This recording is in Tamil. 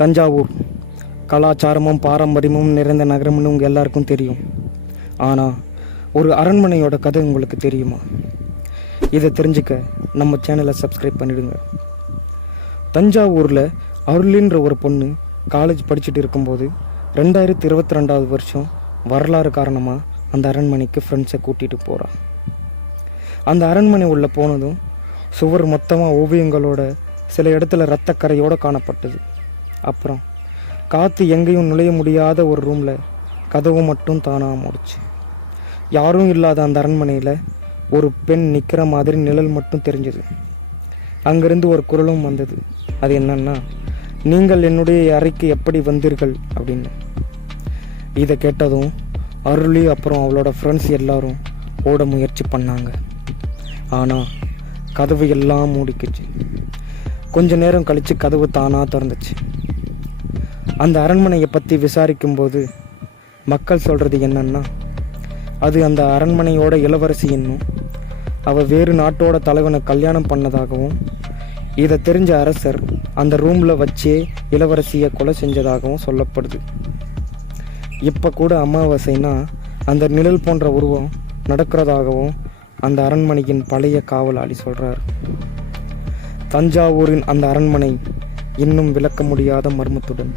தஞ்சாவூர். கலாச்சாரமும் பாரம்பரியமும் நிறைந்த நகரம்னு உங்கள் எல்லாருக்கும் தெரியும். ஆனால் ஒரு அரண்மனையோட கதை உங்களுக்கு தெரியுமா? இதை தெரிஞ்சுக்க நம்ம சேனலை சப்ஸ்கிரைப் பண்ணிடுங்க. தஞ்சாவூரில் அருளின்ற ஒரு பொண்ணு காலேஜ் படிச்சுட்டு இருக்கும்போது ரெண்டாயிரத்தி இருபத்தி ரெண்டாவது வருஷம் வரலாறு காரணமாக அந்த அரண்மனைக்கு ஃப்ரெண்ட்ஸை கூட்டிகிட்டு போகிறான் அந்த அரண்மனை உள்ளே போனதும் சுவர் மொத்தமாக ஓவியங்களோட சில இடத்துல இரத்தக்கரையோடு காணப்பட்டது. அப்புறம் காற்று எங்கேயும் நுழைய முடியாத ஒரு ரூமில் கதவு மட்டும் தானாக மூடிச்சு. யாரும் இல்லாத அந்த அரண்மனையில் ஒரு பெண் நிற்கிற மாதிரி நிழல் மட்டும் தெரிஞ்சது. அங்கிருந்து ஒரு குரலும் வந்தது. அது என்னன்னா நீங்கள் என்னுடைய அறைக்கு எப்படி வந்தீர்கள்? அப்படின்னு. இதை கேட்டதும் அருளி அப்புறம் அவளோட ஃப்ரெண்ட்ஸ் எல்லாரும் ஓட முயற்சி பண்ணாங்க. ஆனால் கதவு எல்லாம் மூடிக்குச்சு. கொஞ்ச நேரம் கழித்து கதவு தானாக திறந்துச்சு. அந்த அரண்மனையை பற்றி விசாரிக்கும்போது மக்கள் சொல்கிறது என்னன்னா அது அந்த அரண்மனையோட இளவரசி என்னும் அவள் வேறு நாட்டோட தலைவனை கல்யாணம் பண்ணதாகவும் இதை தெரிஞ்ச அரசர் அந்த ரூமில் வச்சே இளவரசியை கொலை செஞ்சதாகவும் சொல்லப்படுது. இப்போ கூட அமாவாசைனா அந்த நிழல் போன்ற உருவம் நடக்கிறதாகவும் அந்த அரண்மனையின் பழைய காவலாளி சொல்கிறார் தஞ்சாவூரின் அந்த அரண்மனை இன்னும் விளக்க முடியாத மர்மத்துடன்.